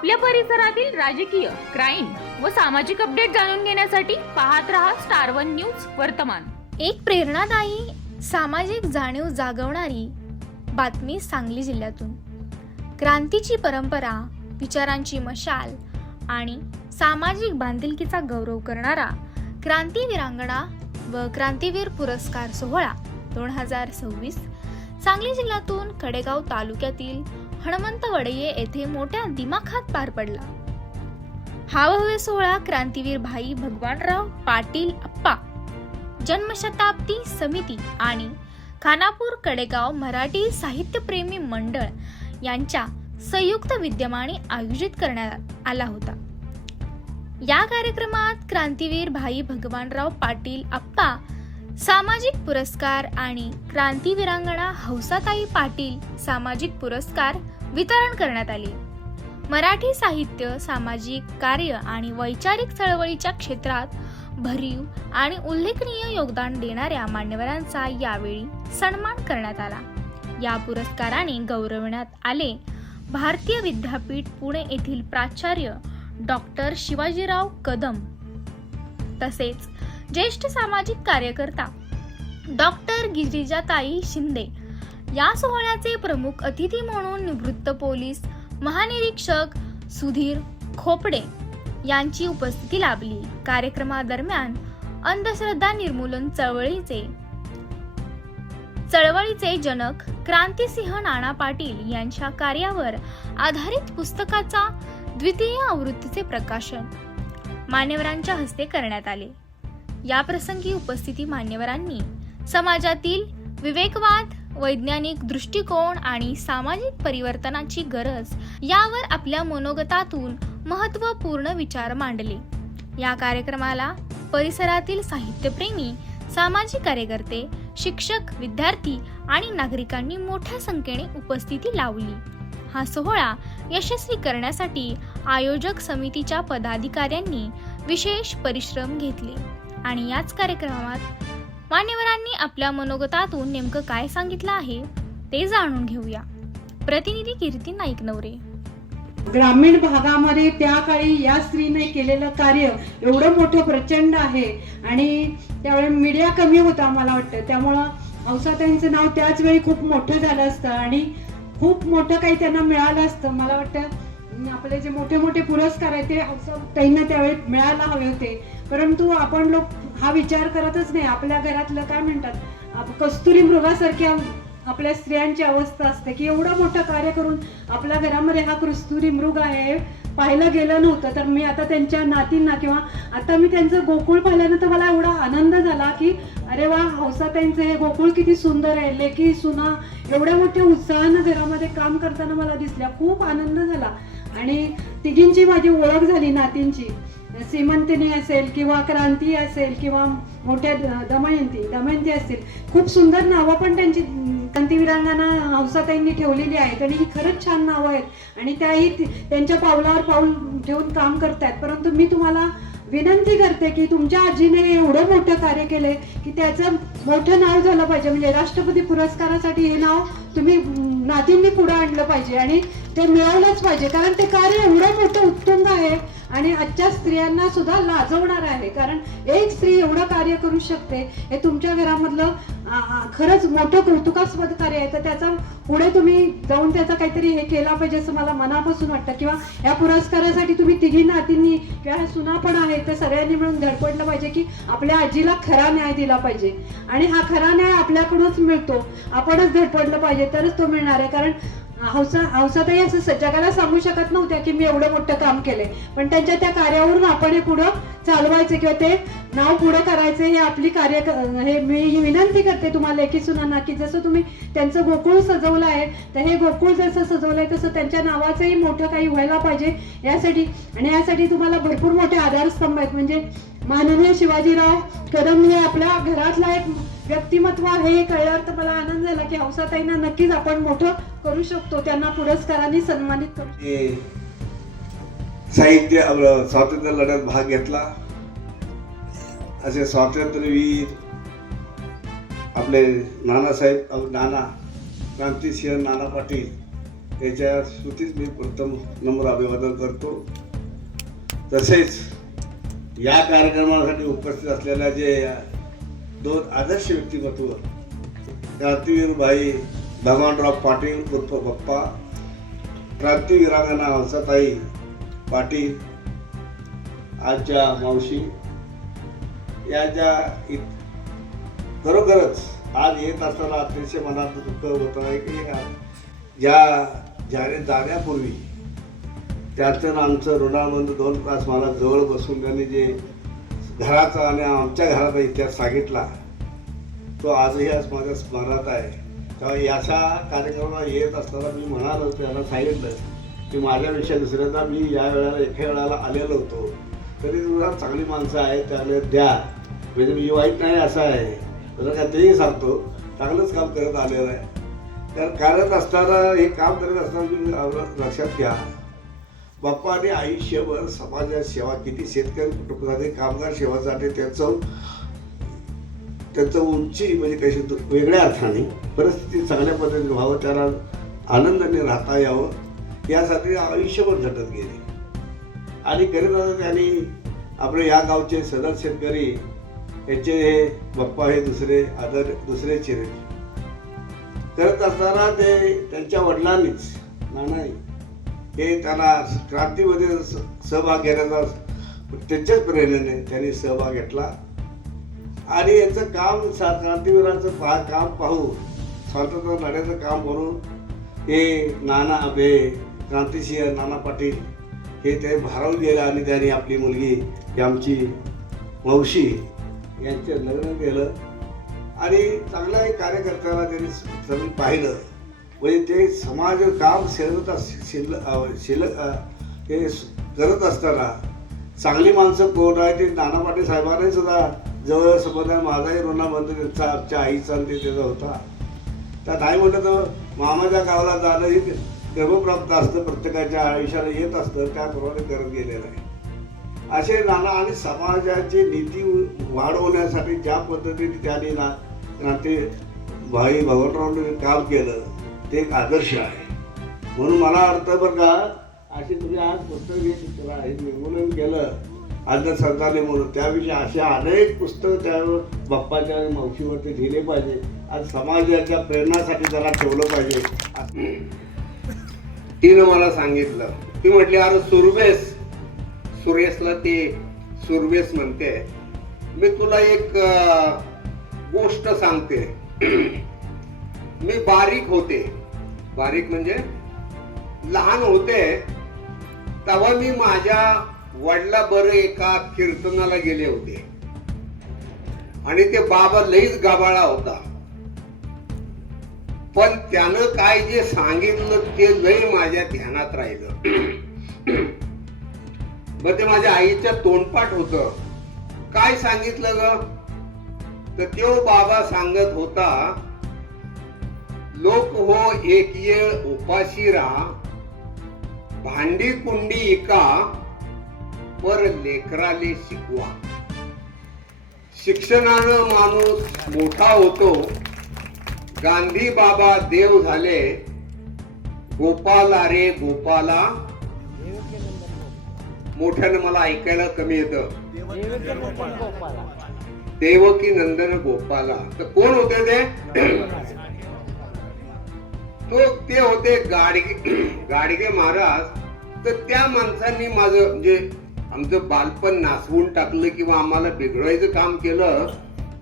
आपल्या परिसरातील राजकीय, क्राईम व सामाजिक अपडेट जाणून घेण्यासाठी पाहत रहा स्टार वन न्यूज वर्तमान। एक प्रेरणादायी सामाजिक जाणीव जागवणारी बातमी सांगली जिल्ह्यातून। क्रांतीची परंपरा, विचारांची मशाल आणि सामाजिक बांधिलकीचा गौरव करणारा क्रांती वीरांगणा व क्रांतीवीर पुरस्कार सोहळा 2026 सांगली जिल्ह्यातून कडेगाव तालुक्यातील हनुमंतवडये येथे मोठ्या दिमाखात पार पडला। हा भव्य सोहळा क्रांतीवीर भाई भगवानराव पाटील अप्पा जन्मशताब्दी समिती आणि खानापूर कडेगाव मराठी साहित्यप्रेमी मंडळ यांच्या संयुक्त विद्यमाने आयोजित करण्यात आला होता। या कार्यक्रमात क्रांतीवीर भाई भगवानराव पाटील अप्पा सामाजिक पुरस्कार आणि क्रांतीवीरांगणा हौसाताई पाटील सामाजिक पुरस्कार वितरण करण्यात आले। मराठी साहित्य, सामाजिक कार्य आणि वैचारिक चळवळीच्या क्षेत्रात भरीव आणि उल्लेखनीय योगदान देणाऱ्या मान्यवरांचा यावेळी सन्मान करण्यात आला। या पुरस्काराने गौरवण्यात आले भारतीय विद्यापीठ पुणे येथील प्राचार्य डॉक्टर शिवाजीराव कदम तसेच ज्येष्ठ सामाजिक कार्यकर्ता डॉक्टर गिरिजाताई शिंदे। या सोहळ्याचे प्रमुख अतिथी म्हणून निवृत्त पोलीस महानिरीक्षक सुधीर खोपडे यांची उपस्थिती लाभली। कार्यक्रमादरम्यान अंधश्रद्धा निर्मूलन चळवळीचे जनक क्रांतिसिंह नाना पाटील यांच्या कार्यावर आधारित पुस्तकाचा द्वितीय आवृत्तीचे प्रकाशन मान्यवरांच्या हस्ते करण्यात आले। या प्रसंगी उपस्थित मान्यवरांनी समाजातील विवेकवाद, वैज्ञानिक दृष्टिकोन आणि सामाजिक परिवर्तनाची गरज यावर आपल्या मनोगतातून महत्त्वपूर्ण विचार मांडले। या कार्यक्रमाला परिसरातील साहित्यप्रेमी, सामाजिक कार्यकर्ते, शिक्षक, विद्यार्थी आणि नागरिकांनी मोठ्या संख्येने उपस्थिती लावली। हा सोहळा यशस्वी करण्यासाठी आयोजक समितीच्या पदाधिकाऱ्यांनी विशेष परिश्रम घेतले आणि याच कार्यक्रमात मान्यवरांनी आपल्या मनोगतातून नेमकं काय सांगितलं आहे ते जाणून घेऊया। प्रतिनिधी कीर्ती नाईक नवरे। ग्रामीण भागामध्ये त्या काळी या स्त्रीने केलेलं कार्य एवढं मोठं प्रचंड आहे आणि त्यावेळी मीडिया कमी होता मला वाटतं, त्यामुळं हौसाताईंचं नाव त्याच वेळी खूप मोठं झालं असतं आणि खूप मोठं काही त्यांना मिळालं असतं। मला वाटतं आपले जे मोठे मोठे पुरस्कार आहेत ते हौसाताईंना त्यावेळी मिळायला हवे होते, परंतु आपण लोक हा विचार करतच नाही। आपल्या घरातलं काय म्हणतात, कस्तुरी मृगासारखी आपल्या स्त्रियांची अवस्था असते की एवढं मोठं कार्य करून आपल्या घरामध्ये हा कस्तुरी मृग आहे पाहिलं गेलं नव्हतं। तर मी आता त्यांच्या नातींना किंवा आता मी त्यांचं गोकुळ पाहिल्यानंतर मला एवढा आनंद झाला की अरे वा, हौसाताईंचं हे गोकुळ किती सुंदर आहे। लेकी सुना एवढ्या मोठ्या उत्साहानं घरामध्ये काम करताना मला दिसल्या, खूप आनंद झाला आणि तिघींची माझी ओळख झाली, नातींची। सीमंतिनी असेल किंवा क्रांती असेल किंवा मोठ्या दमयंती असेल, खूप सुंदर नावं पण त्यांची क्रांतीवीरांगणा हौसाताईंनी ठेवलेली आहेत आणि ही खरंच छान नावं आहेत आणि त्याही त्यांच्या पावलावर पाऊल ठेवून काम करतायत। परंतु मी तुम्हाला विनंती करते की तुमच्या आजीने एवढं मोठं कार्य केलंय की त्याचं मोठं नाव झालं पाहिजे, म्हणजे राष्ट्रपती पुरस्कारासाठी हे नाव तुम्ही नातींनी पुढे आणलं पाहिजे आणि ते मिळवलंच पाहिजे, कारण ते कार्य एवढं मोठं उत्तुंग आहे आणि आजच्या स्त्रियांना सुद्धा लाजवणार आहे। कारण एक स्त्री एवढं कार्य करू शकते हे तुमच्या घरामधलं खरंच मोठं कौतुकास्पद कार्य आहे। तर त्याचा पुढे तुम्ही जाऊन त्याचा काहीतरी हे केला पाहिजे असं मला मनापासून वाटतं, किंवा या पुरस्कारासाठी तुम्ही तिघी नातींनी किंवा सुना पण आहेत तर सगळ्यांनी मिळून धडपडलं पाहिजे की आपल्या आजीला खरा न्याय दिला पाहिजे आणि हा खरा न्याय आपल्याकडूनच मिळतो, आपणच धडपडलं पाहिजे तरच तो मिळणार आहे। कारण हौसाताई असं जगाला सांगू शकत नव्हत्या की मी एवढं मोठं काम केलंय, पण त्यांच्या त्या कार्यावरून आपण हे पुढं चालवायचं किंवा ते नाव पुढं करायचं हे आपली कार्य हे मी ही विनंती करते तुम्हाला लेकी सुनांना की जसं तुम्ही त्यांचं गोकुळ सजवलं आहे तर हे गोकुळ जसं सजवलंय तसं त्यांच्या नावाचंही मोठं काही व्हायला पाहिजे यासाठी, आणि यासाठी तुम्हाला भरपूर मोठे आधारस्तंभ आहेत। म्हणजे माननीय शिवाजीराव कदम हे आपल्या घरातला एक व्यक्तिमत्व हे कळल्यावर तर मला आनंद झाला की हौसाताईंना नक्कीच आपण मोठं करू शकतो, त्यांना पुरस्कारांनी सन्मानित करू। साहित्य स्वातंत्र्य लढ्यात भाग घेतला असे स्वातंत्र्यवीर आपले नानासाहेब नाना क्रांतिसिंह नाना पाटील याच्या स्मृतीत मी प्रथम नम्र अभिवादन करतो. तसेच या कार्यक्रमासाठी उपस्थित असलेल्या जे दोन आदर्श व्यक्तिमत्व, क्रांतीवीर भाई भगवानराव पाटील उर्फ पप्पा, क्रांतीवीरांगना हंसाताई पाटील, आजच्या मावशी, याच्या खरोखरच आज येत असताना अतिशय मनात दुःख होतं आहे की ज्याने जाण्यापूर्वी त्याचं आमचं ऋणाबंधू 2 तास मला जवळ बसून त्यांनी जे घराचा आणि आमच्या घराचा इतिहास सांगितला तो आजही आज माझ्या स्मरणात आहे. तेव्हा याच्या कार्यक्रमाला येत असताना मी म्हणालो, त्याला सांगितलं की माझ्यापेक्षा दुसऱ्यांदा मी या वेळेला एका वेळेला आलेलो होतो, तरी तुला चांगली माणसं आहेत त्याला द्या, म्हणजे मी वाईट नाही असं आहे. तर का तेही सांगतो, चांगलंच काम करत आलेलं आहे. तर करत असताना हे काम करत असताना तुम्ही लक्षात घ्या, बाप्पाने आयुष्यभर समाजात सेवा किती, शेतकरी कुटुंबासाठी कामगार सेवासाठी त्याचं उंची म्हणजे कशी वेगळ्या अर्थाने परिस्थिती चांगल्या पद्धतीने व्हावं, त्याला आनंदाने राहता यावं यासाठी आयुष्यभर झटत गेले. आणि करीत असताना त्यांनी आपले या गावचे सदर शेतकरी यांचे हे बाप्पा हे दुसरे चिरे करत असताना ते त्यांच्या वडिलांनीच नानाई हे त्यांना क्रांतीमध्ये सहभाग घेण्याचा त्यांच्याच प्रेरणेने त्यांनी सहभाग घेतला. आणि याचं काम क्रांतीवीरांचं काम पाहून स्वातंत्र्य लढ्याचं काम करून हे क्रांतिसिंह नाना पाटील हे ते भारावून गेले आणि त्यांनी आपली मुलगी ही आमची मावशी यांचं लग्न केलं. आणि चांगल्या कार्यकर्त्याला त्यांनी सगळं पाहिलं, म्हणजे ते समाज काम हे करत असताना चांगली माणसं कोण आहे ते नाना पाटील साहेबांनी सुद्धा जवळ संबंध आहे. माझाही ऋणाबंधू त्यांचा आमच्या आईचा आणि त्याचा होता. त्या नाही म्हटलं तर मामाच्या गावाला जाणं ही गर्भप्राप्त असतं, प्रत्येकाच्या आयुष्याला येत असतं, त्याप्रमाणे करत गेलेलं आहे. असे नाना आणि समाजाची नीती वाढवण्यासाठी ज्या पद्धतीने त्यांनी क्रांती भाई भगवानरावने काम केलं ते एक आदर्श आहे. म्हणून मला वाटतं बरं का, अशी तुम्ही आज पुस्तक हे निर्मूलन केलं अंधश्रद्धाने म्हणून, त्याविषयी अशा अनेक पुस्तकं त्यावर बाप्पाच्या मावशीवरती लिहिले पाहिजे. आज समाजाच्या प्रेरणासाठी त्याला ठेवलं पाहिजे. तिनं मला सांगितलं, ती म्हटली अरे सुरेशला ते सुरवेस म्हणते, मी तुला एक गोष्ट सांगते. मी बारीक म्हणजे लहान होते तेव्हा मी माझ्या वडिलाबरोबर एका कीर्तनाला गेले होते आणि ते बाबा लईच गाबाळा होता, पण त्यानं काय जे सांगितलं ते लई माझ्या ध्यानात राहिलं. मग ते माझ्या आईच्या तोंडपाठ होतं. काय सांगितलं ग, तर तो बाबा सांगत होता, लोक हो एक येळ उपाशी राहा, भांडी कुंडी इका, पर लेकराले शिकवा. शिक्षणानं माणूस मोठा होतो. गांधी बाबा देव झाले, गोपाला रे गोपाला. मोठ्यानं मला ऐकायला कमी येतं. देवकी नंदन गोपाला. तर कोण होते ते होते गाडगे महाराज. तर त्या माणसांनी माझं म्हणजे आमचं बालपण नासवून टाकलं किंवा आम्हाला बिघडवायचं काम केलं,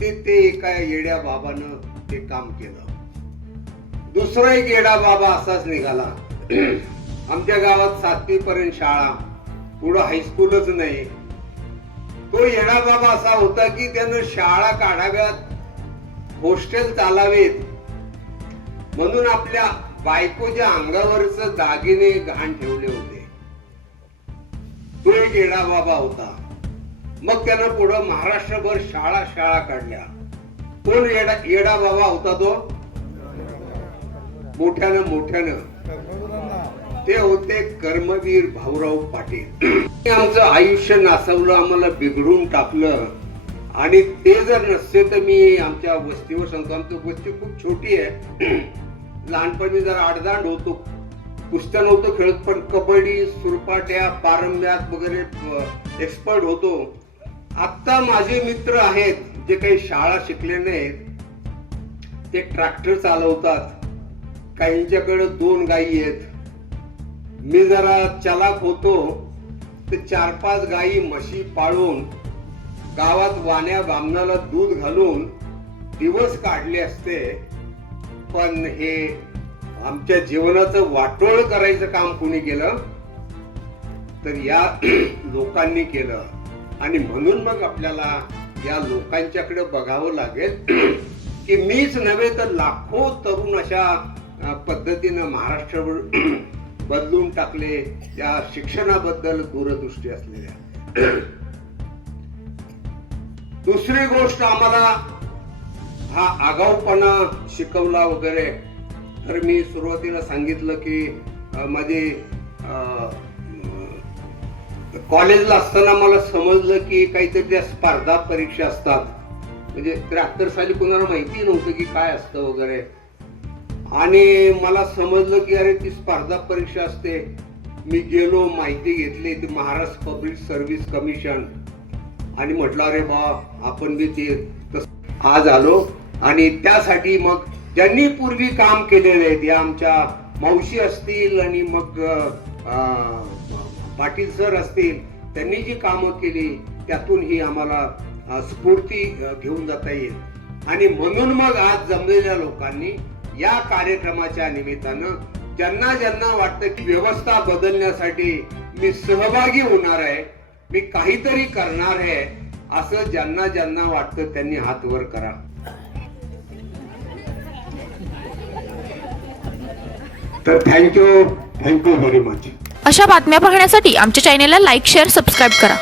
ते एका येड्या बाबानं ते काम केलं. दुसरा एक येडा बाबा असाच निघाला. आमच्या गावात 7वी पर्यंत शाळा, पुढं हायस्कूलच नाही. तो येडा बाबा असा होता की त्यानं शाळा काढाव्यात, हॉस्टेल चालावेत म्हणून आपल्या बायकोच्या अंगावरच दागिने गहाण ठेवले होते. तो एक येडा बाबा होता. मग त्यानं पुढं महाराष्ट्रभर शाळा काढल्या. कोण येडा बाबा होता तो? मोठ्यानं ते होते कर्मवीर भाऊराव पाटील. आमचं आयुष्य नासवलं, आम्हाला बिघडून टाकलं. आणि ते जर नसते तर मी आमच्या वस्तीवर सांगतो, आमची वस्ती खूप छोटी आहे. लहानपणी जरा आडदांड होतो, कुस्त्या नव्हतं खेळत, पण कबड्डी, सुरपाट्या, पारंब्यात वगैरे एक्सपर्ट होतो. आता माझे मित्र आहेत जे काही शाळा शिकले नाहीत, ते ट्रॅक्टर चालवतात, काहींच्याकडे 2 गायी आहेत. मी जरा चलाक होतो तर 4-5 गायी म्हशी पाळून गावात वाण्या बामणाला दूध घालून दिवस काढले असते. पण हे आमच्या जीवनाचं वाटोळ करायचं काम कोणी केलं तर या लोकांनी केलं. आणि म्हणून मग आपल्याला या लोकांच्याकडे बघावं लागेल की मीच नव्हे तर लाखो तरुण अशा पद्धतीनं महाराष्ट्रावर बदलून टाकले, त्या शिक्षणाबद्दल दूरदृष्टी असलेल्या. दुसरी गोष्ट, आम्हाला हा आगाऊपणा शिकवला वगैरे. तर मी सुरुवातीला सांगितलं की माझे कॉलेजला असताना मला समजलं की काहीतरी त्या स्पर्धा परीक्षा असतात. म्हणजे 73 साली कोणाला माहिती नव्हतं की काय असतं वगैरे. आणि मला समजलं की अरे ती स्पर्धा परीक्षा असते. मी गेलो, माहिती घेतली, ती महाराष्ट्र पब्लिक सर्व्हिस कमिशन, आणि म्हटलं अरे बा आपण बी ते आज आलो. आणि त्यासाठी मग ज्यांनी पूर्वी काम केलेले आहेत, या आमच्या मावशी असतील आणि मग पाटील सर असतील, त्यांनी जी कामं केली त्यातून ही आम्हाला स्फूर्ती घेऊन जाता येईल. आणि म्हणून मग आज जमलेल्या लोकांनी या कार्यक्रमाच्या निमित्तानं ज्यांना ज्यांना वाटतं की व्यवस्था बदलण्यासाठी मी सहभागी होणार आहे, मी काहीतरी करणार आहे, असं ज्यांना ज्यांना वाटतं त्यांनी हात वर करा. तर थँक्यू व्हेरी मच. अशा बातम्या पाहण्यासाठी आमच्या चॅनेलला लाईक, शेअर, सबस्क्राईब करा.